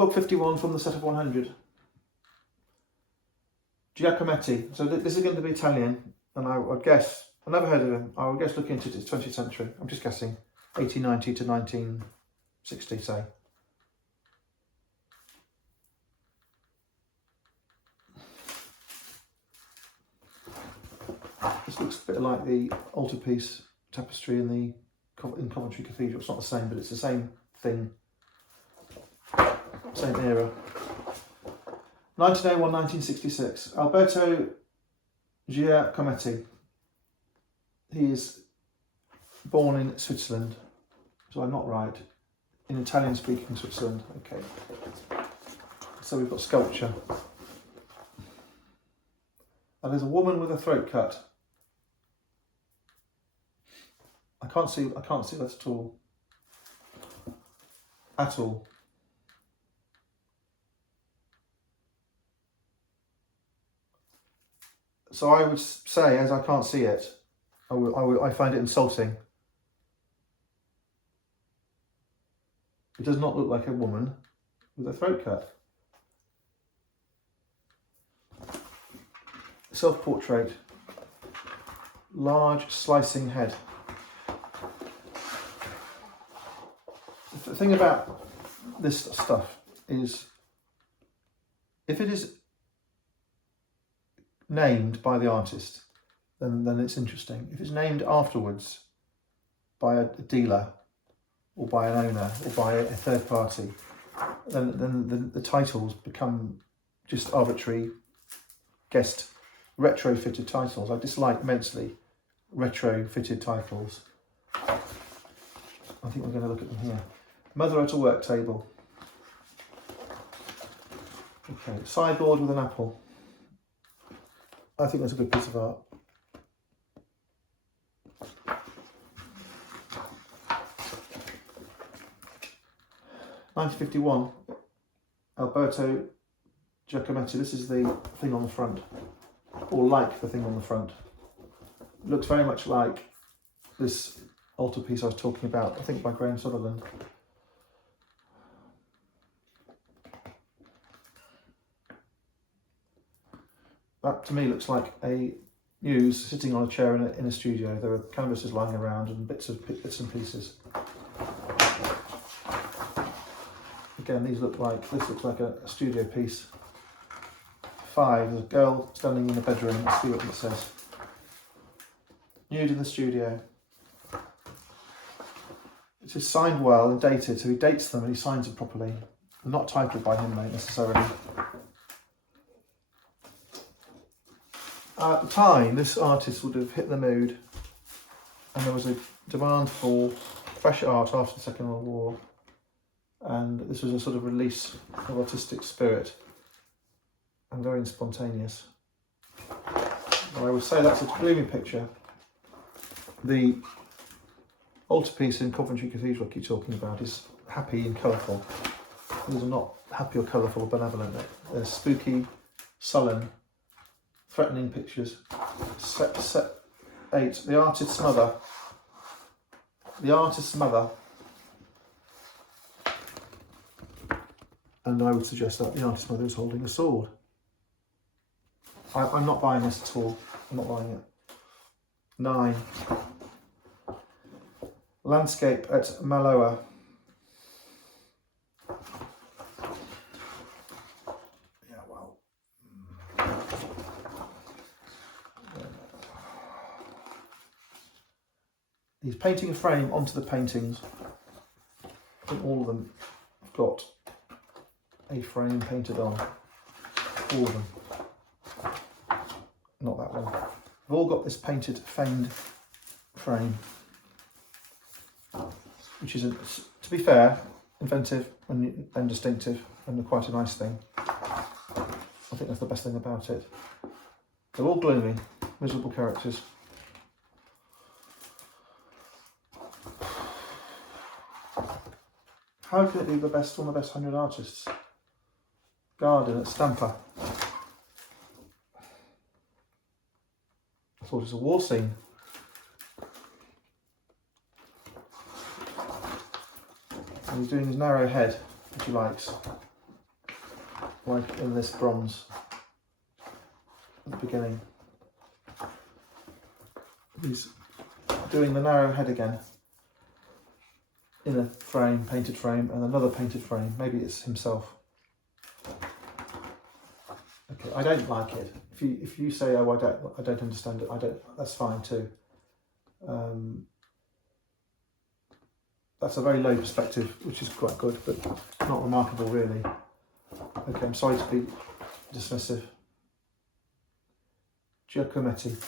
Book 51 from the set of 100. Giacometti. So this is going to be Italian, and I would guess, I've never heard of him, I would guess looking into it, it's 20th century. I'm just guessing 1890 to 1960, say. This looks a bit like the altarpiece tapestry in Coventry Cathedral. It's not the same, but it's the same thing, same era. 1901, 1966. Alberto Giacometti. He is born in Switzerland, so I'm not right. In Italian-speaking Switzerland. Okay. So we've got sculpture. And there's a woman with a throat cut. I can't see that at all. At all. So I would say, as I can't see it, I find it insulting. It does not look like a woman with a throat cut. Self-portrait. Large slicing head. The thing about this stuff is, if it is named by the artist, then it's interesting. If it's named afterwards by a dealer or by an owner or by a third party, then the titles become just arbitrary, guessed, retrofitted titles. I dislike immensely retrofitted titles. I think we're going to look at them here. Mother at a work table. Okay, sideboard with an apple. I think that's a good piece of art. (1951), Alberto Giacometti. This is the thing on the front, or like the thing on the front. It looks very much like this altarpiece I was talking about, I think by Graham Sutherland. That to me looks like a muse sitting on a chair in a studio. There are canvases lying around and bits and pieces. Again, this looks like a studio piece. 5, there's a girl standing in the bedroom. Let's see what it says. Nude in the studio. It is signed well and dated, so he dates them and he signs them properly. Not titled by him, mate, necessarily. At the time, this artist would have hit the mood, and there was a demand for fresh art after the Second World War, and this was a sort of release of artistic spirit, and very spontaneous. But I would say that's a gloomy picture. The altarpiece in Coventry Cathedral I keep talking about is happy and colourful. These are not happy or colourful or benevolent. They're spooky, sullen, threatening pictures. Set 8, the artist's mother. The artist's mother. And I would suggest that the artist's mother is holding a sword. I'm not buying this at all. I'm not buying it. 9. Landscape at Maloa. Yeah, well. He's painting a frame onto the paintings. I think all of them have got a frame painted on. All of them. Not that one. They've all got this painted, feigned frame, which is, to be fair, inventive and distinctive and quite a nice thing. I think that's the best thing about it. They're all gloomy, miserable characters. How can it be one of the best 100 artists? Garden at Stampa. I thought it was a war scene. And he's doing his narrow head, which he likes. like in this bronze at the beginning. He's doing the narrow head again in a frame, painted frame, and another painted frame. Maybe it's himself. Okay, I don't like it. If you say, oh, I don't understand it, that's fine too. That's a very low perspective, which is quite good, but not remarkable really. Okay, I'm sorry to be dismissive. Giacometti.